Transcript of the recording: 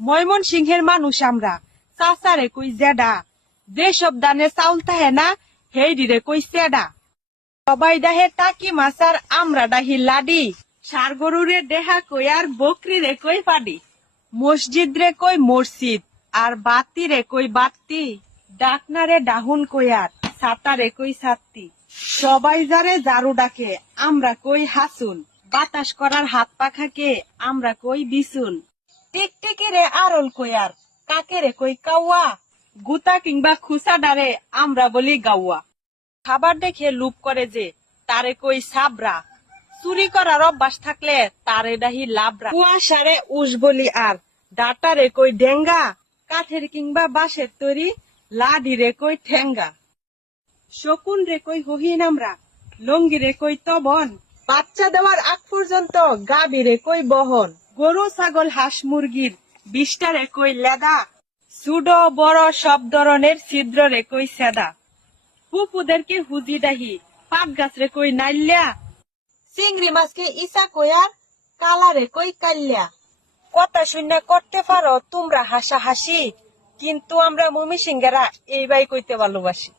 ময়মন সিংহের মানুষ আমরা, চাচারে কই জেডা, যেসব দানে চাউল থাহে না হেই রে কই চেডা। সবাই ডাহে টাকি মাছার আমরা ডাহি লাডি, সার গরুরে দেহা কই আর বকরি রে কই পাডি। মসজিদ রে কই মসজিদ আর বাতি রে কই বাতি, ডাকনারে ডাহুন কই আর ছাতারে কই ছাত্তি। সবাই যারে জারু ডাকে আমরা কই হাসুন, বাতাস করার হাত পাখাকে আমরা কই বিছুন। টিকটিকি রে আরল কই আর কাকে রে কই কাউয়া, গুতা কিংবা খুসা ডারে আমরা বলি গাউয়া। খাবার দেখে লুপ করে যে তারে কই সাবরা, চুরি করার অভ্যাস থাকলে তারে ডাহি লাবরা। কুয়াশারে উস বলি আর ডাটারে কই ডেঙ্গা, কাঠের কিংবা বাঁশের তৈরি লাডি রে কই ঠেঙ্গা। শকুন রে কই হহিন আমরা, লঙ্গি রে কই তবন, বাচ্চা দেওয়ার আগ পর্যন্ত গাবি রে কই বহন। গরু ছাগল হাঁস মুরগির বিষ্টা রে কই লেদা, সুডো বড় সব ধরনের ছিদ্র রে কই সেদা। পুপুদেরকে হুজি ডাহি পাট গাছ রে কই নাইল্যা, চিংড়ি মাছকে ইসা কই আর কালা রে কই কাল্যা। কথা শূন্য করতে পারো তোমরা হাসাহাসি, কিন্তু আমরা মমি সিংহেরা এইবাই কইতে ভালোবাসি।